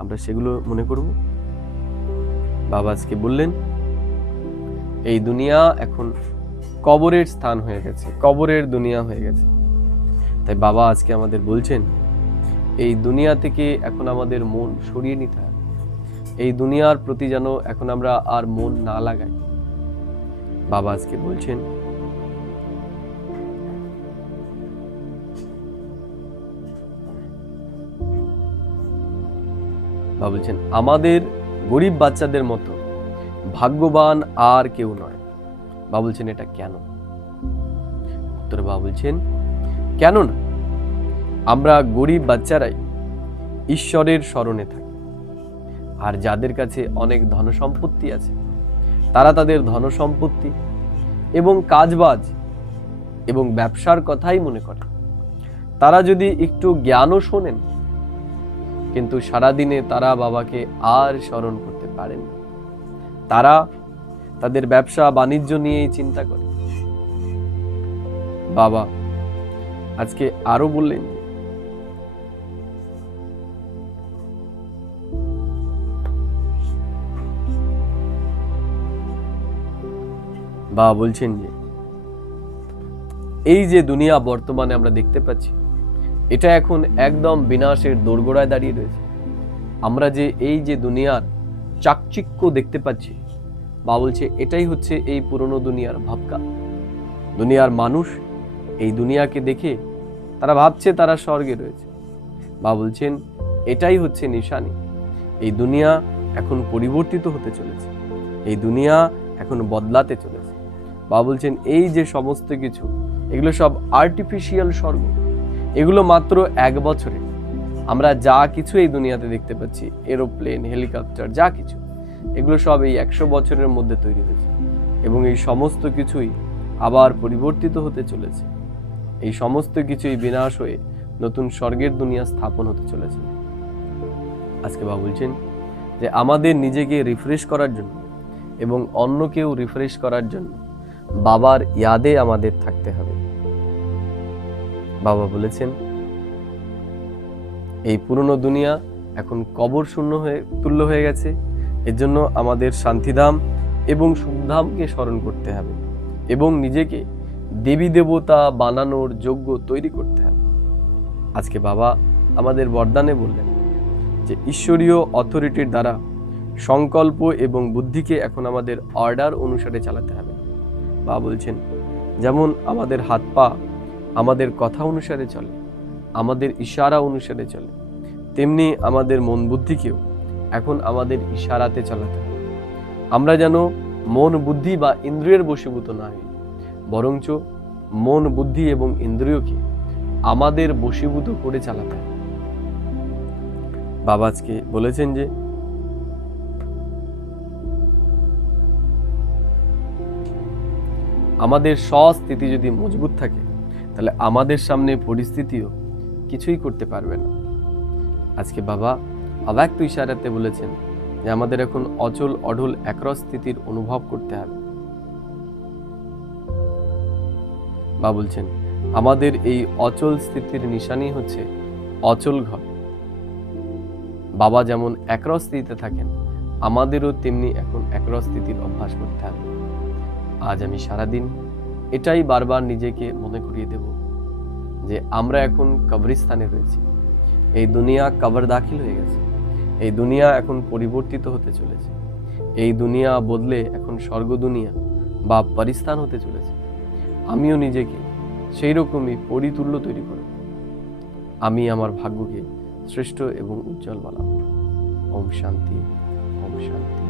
আমরা সেগুলো মনে করব। বাবা আজকে বললেন এই দুনিয়া এখন কবরের স্থান হয়ে গেছে, কবরের দুনিয়া হয়ে গেছে। তাই বাবা আজকে আমাদের বলছেন এই দুনিয়া থেকে এখন আমাদের মন সরিয়ে নিতে হবে। এই দুনিয়ার প্রতি যেন এখন আমরা আর মন না লাগাই। বাবা আজকে বলছেন বাবা বলছেন আমাদের গরিব বাচ্চাদের মতো ভাগ্যবান আর কেউ নয়। বাবা বলছেন এটা কেন? উত্তরে বাবা বলছেন কেন না, আমরা গরিব বাচ্চারাই ঈশ্বরের স্মরণে থাকি। আর যাদের কাছে অনেক ধনসম্পত্তি আছে তারা তাদের ধনসম্পত্তি এবং কাজবাজ এবং ব্যবসার কথাই মনে করে। তারা যদি একটু জ্ঞানও শোনেন কিন্তু সারাদিনে তারা বাবাকে আর স্মরণ করতে পারেন না। তারা তাদের ব্যবসা বাণিজ্য নিয়েই চিন্তা করে। বাবা আজকে আরো বললেন বাবা বলছেন যে এই যে দুনিয়া বর্তমানে আমরা দেখতে পাচ্ছি এটা এখন একদম বিনাশের দোরগোড়ায় দাঁড়িয়ে রয়েছে। আমরা যে এই যে দুনিয়ার চাকচিক্য দেখতে পাচ্ছি, বাবা বলছে এটাই হচ্ছে এই পুরনো দুনিয়ার ভাবকা। দুনিয়ার মানুষ এই দুনিয়াকে দেখে তারা ভাবছে তারা স্বর্গে রয়েছে। বাবা বলছেন এটাই হচ্ছে নিশানি। এই দুনিয়া এখন পরিবর্তিত হতে চলেছে, এই দুনিয়া এখন বদলাতে চলেছে। বাবা বলছেন এই যে সমস্ত কিছু এগুলো সব আর্টিফিশিয়াল স্বর্গ। এগুলো মাত্র 1 বছরে আমরা যা কিছু এই দুনিয়াতে দেখতে পাচ্ছি, এরোপ্লেন, হেলিকপ্টার, যা কিছু, এগুলো সব এই 100 বছরের মধ্যে তৈরি হয়েছে এবং এই সমস্ত কিছুই আবার পরিবর্তিত হতে চলেছে। এই সমস্ত কিছুই বিনাশ হয়ে নতুন স্বর্গের দুনিয়া স্থাপন হতে চলেছে। আজকে বাবা বলছেন যে আমাদের নিজেকে রিফ্রেশ করার জন্য এবং অন্যকেও রিফ্রেশ করার জন্য বাবার ইয়াদে আমাদের থাকতে হবে। বাবা বলেছেন এই পুরনো দুনিয়া এখন কবর শূন্য তুল্য হয়ে গেছে। এর জন্য আমাদের শান্তিধাম এবং সুখধামকে স্মরণ করতে হবে এবং নিজেকে দেবী দেবতা বানানোর যোগ্য তৈরি করতে হবে। আজকে বাবা আমাদের বরদানে বললেন যে ঈশ্বরীয় অথরিটির দ্বারা সংকল্প এবং বুদ্ধিকে এখন আমাদের অর্ডার অনুসারে চালাতে হবে। বাবা বলছেন যেমন আমাদের হাত পা আমাদের কথা অনুসারে চলে, আমাদের ইশারা অনুসারে চলে, তেমনি আমাদের মন বুদ্ধিকেও এখন আমাদের ইশারাতে চালাতে হবে। আমরা যেন মন বুদ্ধি বা ইন্দ্রিয়ের বশীভূত না হই, বরঞ্চ মন বুদ্ধি এবং ইন্দ্রিয়কে আমাদের বশীভূত করে চালাতে হবে। বাবা আজকে বলেছেন যে আমাদের স্বস্থিতি যদি মজবুত থাকে তাহলে আমাদের সামনে পরিস্থিতিও কিছুই করতে পারবে না। আজকে বাবা অব্যক্ত ইশারাতে বলেছেন যে আমাদের এখন অচল অঢল একরস স্থিতির অনুভব করতে হবে। বাবা বলছেন আমাদের এই অচল স্থিতির নিশানি হচ্ছে অচল ঘর। বাবা যেমন একরস স্থিতিতে থাকেন আমাদেরও তেমনি এখন একরস স্থিতির অভ্যাস করতে হবে। আজ আমি সারাদিন এটাই বারবার নিজেকে মনে করিয়ে দেব যে আমরা এখন কবরস্থানে রয়েছি। এই দুনিয়া কবর দাখিল হয়ে গেছে, এই দুনিয়া এখন পরিবর্তিত হতে চলেছে, এই দুনিয়া বদলে এখন স্বর্গ দুনিয়া বা পরিস্থান হতে চলেছে। আমিও নিজেকে সেই রকমই পরিতুল্য তৈরি করব। আমি আমার ভাগ্যকে শ্রেষ্ঠ এবং উজ্জ্বল বানাবো। ওম শান্তি, ওম শান্তি।